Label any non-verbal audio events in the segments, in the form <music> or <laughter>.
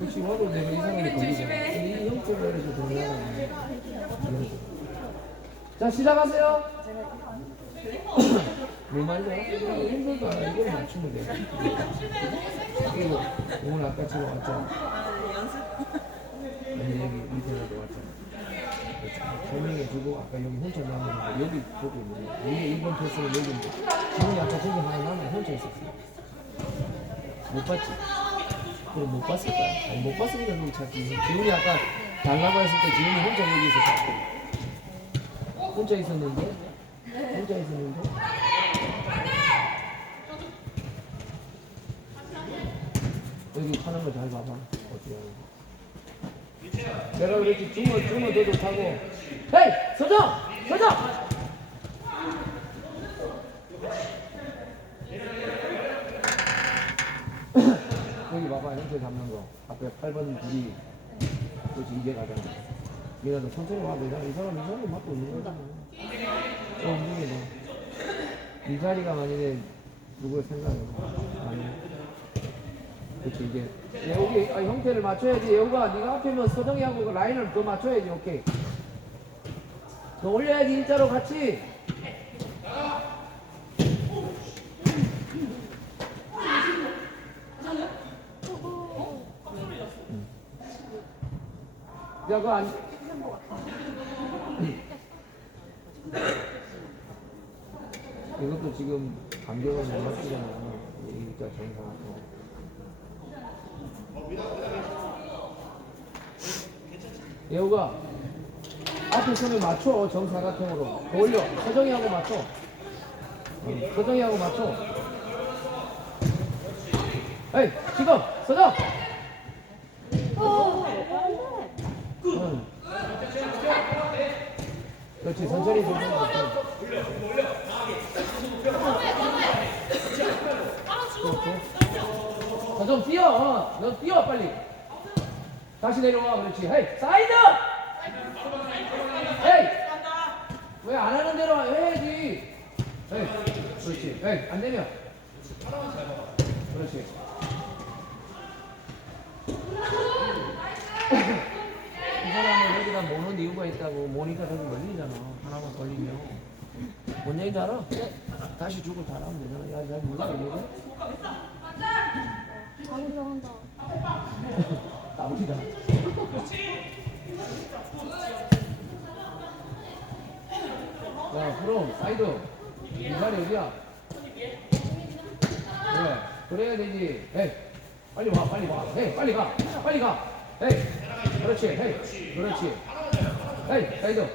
그렇지 와도 내가 이 사람이 걸리잖아. 이 형태로 이렇게 들어가는 자 시작하세요. <laughs> 뭐 해. 이걸 맞추면 돼. 그리고 오늘 아까 처럼 왔잖아. 아니 여기 밑에라도 왔잖아. 설명해주고 아까 여기 혼자 남았는데 여기 보고 있는 거야. 이게 1번 패스는 여기인데 지금이 아까 저기 하나 남아 혼자 있었어. 못 봤지? 그럼 못 봤을 거야. 아니, 못 봤으니까 그걸 찾지. 지훈이 아까 달라고 했을 때 지훈이 혼자 여기 있었어. 혼자 있었는데? 혼자 있었는데? 여기 하는 거 잘 봐봐. 어떻게 하는지. 내가 그랬지 주먹 주먹 더 좋다고. 헤이 서정 서정. 봐봐 현재 잡는 거 앞에 8번 둘이 그렇지 이제 가잖아. 얘가 너 천천히 와도 이 사람 이 사람 이 사람 맞고 있는 거다. 어 움직여 너. 이 자리가 만약에 누구를 생각해 아니. 그렇지 이제 예욱이 아, 형태를 맞춰야지 예욱아 네가 앞에면 서정이하고 그 라인을 더 맞춰야지 오케이 너 올려야지 일자로 같이 야 그거 안 이것도 지금 간격은 못 맞추잖아. 이니까 정상하고. 예우가 앞에 손을 맞춰 정사각형으로. 더 올려. 서정이하고 맞춰. 응, 서정이하고 맞춰. 에이 지금! 서정! 응. 그렇지 천천히 천천히. 천천히 서정 뛰어 어, 너 뛰어 빨리. 다시 내려와 그렇지. 헤이 사이드! 헤이! 왜안 하는 대로 해야지. 헤이 그렇지. 헤이 안 되면. 그렇지 이 사람은 여기다 모는 이유가 있다고 모니까 저기 멀리잖아. 하나만 걸리면. 뭔 얘기인지 알아? 다시 주고 잘하면 되잖아. 야야 누가 얘기해? 나옵니다. 야 그럼 사이드. 이 자리 어디야? 그래 그래야 되지. 에이 빨리 와 빨리 와. 에이 빨리 가 빨리 가. 에이 그렇지 에이. 그렇지 에이 사이드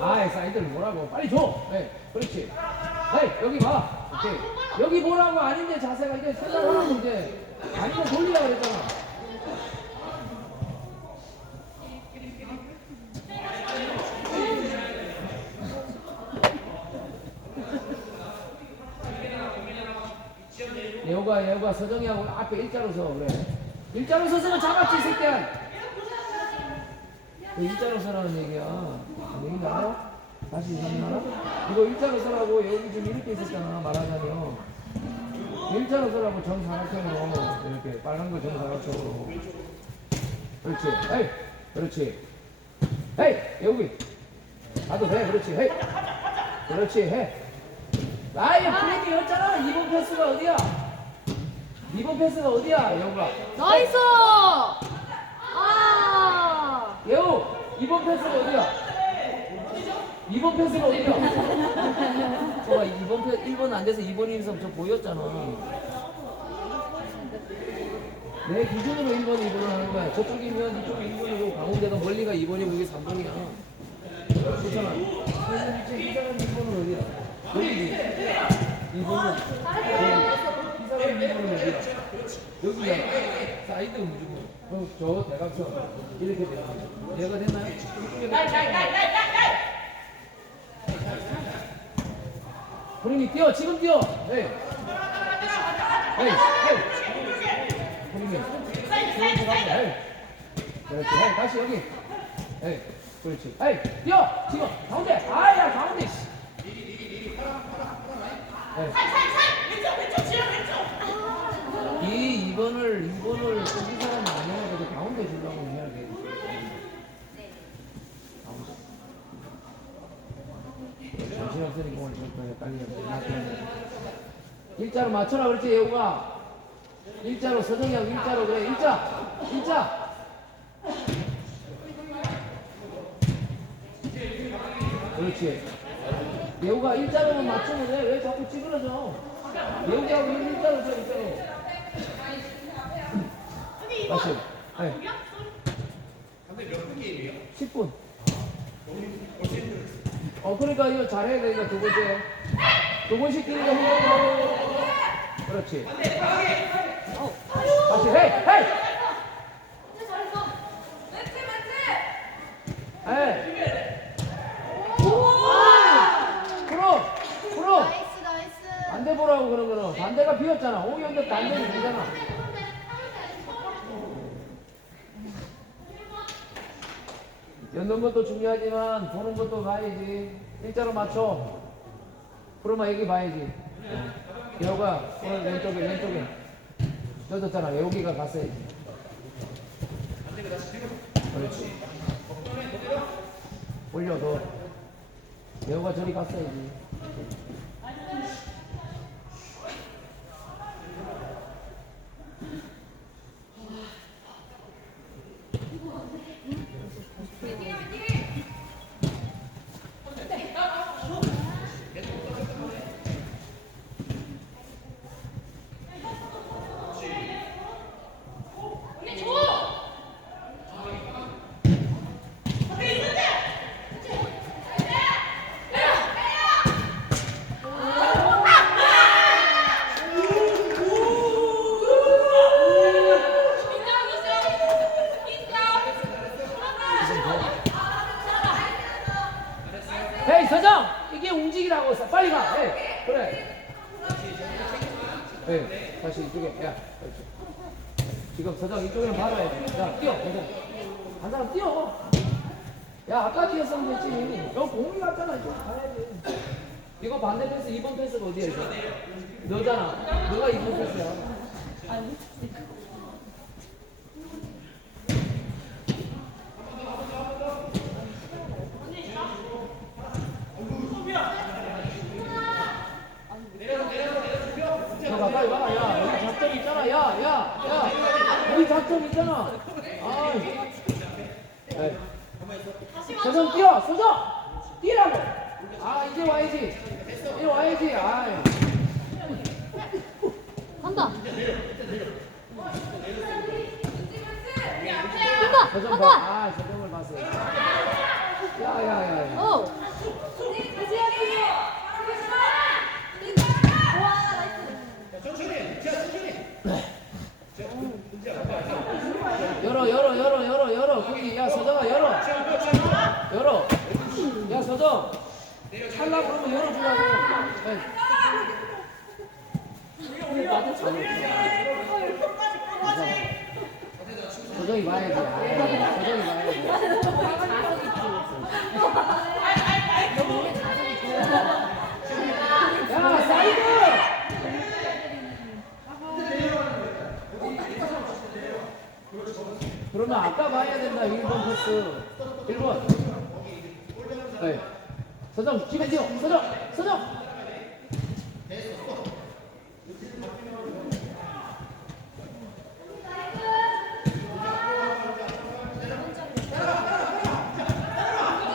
아이 사이드를 뭐라고. 빨리 줘. 에이 그렇지. 에이 여기 봐. 오케이. 여기 보라고 아닌데 자세가. 이게 생각하라고 이제. 아니면 돌리라 그랬잖아. 예호가 예호가 서정이하고 앞에 일자로 서 그래. 일자로 서서는 잡았지 이 새끼야. 그 일자로 서라는 얘기야? 얘기 알아? 다시 설명하라? 이거 일자로 서라고 여기 좀 이렇게 있었잖아 말하자면. 일자로 서라고 정사각형으로 이렇게 빨간 거 정사각형으로. 그렇지. 에이! 그렇지. 에이! 여기! 가도 돼. 그렇지. 에이! 그렇지. 해 아이 프레임이었잖아. 이번 패스가 어디야? 이번 패스가 어디야? 여우가. 나이스! 아! 예우 이번 패스가 어디야? 이번 패스가 어디야? 봐봐 이번 패 1번 안 돼서 2번이면서 저 보였잖아. 내 기준으로 1번 2번을 하는 거야. 저쪽이면 이쪽이 1번이고 가운데가 멀리가 2번이고 이게 3번이야. 그렇잖아. 그래서 이제 이 사람 2번은 어디야? 여기지 2번은. 이 사람 2번은 어디야? 여기야. 사이드 무조건 그럼 저 대각선 이렇게 돼요. 얘가 됐나요? 본인이 뛰어 지금 뛰어. 에이 에이. 지금 들어간다 에이 그렇지 에이 다시 여기. 에이 그렇지. 에이 뛰어 지금. 가운데. 아야 가운데 씨. 에이. 이 2번을 2번을 이 사람 가운데 주려고 이야기해 주세요. 정신없으니까 오늘 좀 빨리 일자로 맞춰라 그렇지 예우가. 일자로 서정이 형 일자로 그래. 일자 일자. 그렇지. 예우가 일자로만 맞추면 돼왜 자꾸 찌그러져? 예우하고 일자로 줘 일자로? 다시. 네. 근데 몇 분이에요? 10분. 어, 그러니까 이거 잘해야 되니까 두 번째. 두 번씩 뛰니까 힘들어. 그렇지. 다시, 헤이, 헤이! 헤이! 풀어! 풀어! 나이스 나이스. 반대 보라고 그런 거는. 반대가 비었잖아. 오경도 반대는 되잖아. 연는 것도 중요하지만 보는 것도 봐야지. 일자로 맞춰. 그러면 여기 봐야지. 여우가 오늘 왼쪽에 왼쪽에 젖었잖아. 여기가 갔어야지. 그렇지. 올려도 여우가 저리 갔어야지. 헤이 서정! 이게 움직이라고 서- 빨리 가. 헤이 그래. 헤이 다시 이쪽에 야. 지금 서정 이쪽에 바라야 돼야 뛰어 서정. 한 사람 뛰어. 야 아까 뛰었으면 됐지. 너 공이 갔잖아 이쪽 가야지. 이거 반대 패스 2번 패스가 어디야 이거? 너잖아. 너가 2번 패스야. 너 가까이 와, 야, 여기 작점 있잖아, 야, 야, 작점 있잖아. 아, 네. 서정 뛰어, 서정, 뛰라고. 아, 이제 와야지, 이제 와야지. 아, 간다. 서정 간다. 봐, 간다. 아, 서정을 봤어. 야, 야, 야, 야. 오. 와 나이스. 천천히, 자 천천히. 열어, 열어, 열어, 열어, 열어. 거기, 야, 서정아, 열어, 열어. 야, 서정. 찰나 그러면 열어주라고. 네. 서정이 봐야지. 아, 서정이 봐야지. 그러면 아까 봐야 된다. 1번 코스. 1번. 네. 서정, 뛰어. 서정, 서정.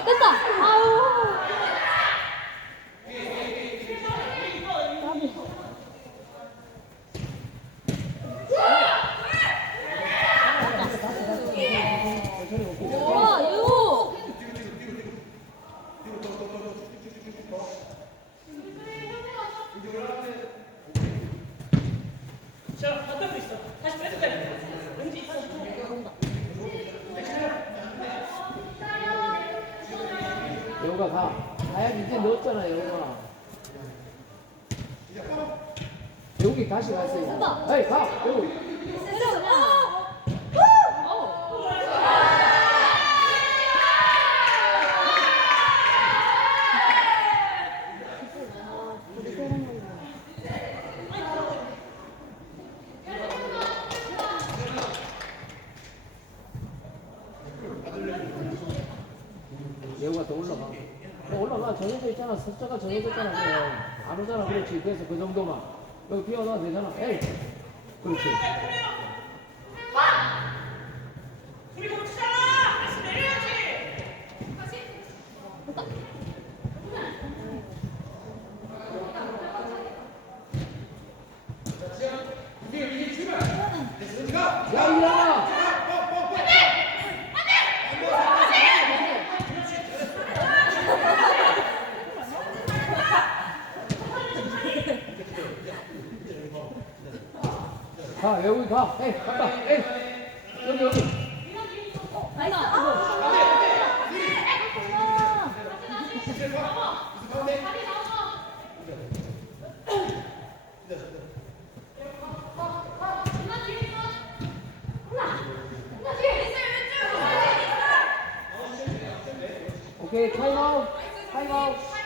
됐다. 아우. 와 유. 여우가 가. 가야지 이제 넣었잖아, 여우가. 여기 다시. 간다. 에이, 가. 내려. 여우가 더 올라가. 더 올라가. 정해져 있잖아. 숫자가 정해져 있잖아. 안 오잖아. 그렇지. 그래서 그 정도만. 여기 비워놔도 되잖아. 에이. 그렇지. 야, 이현아! 가, 여기 가. 에이, 갔다. 에이. 여기, 여기. 오케이, 타임아웃. 타임아웃.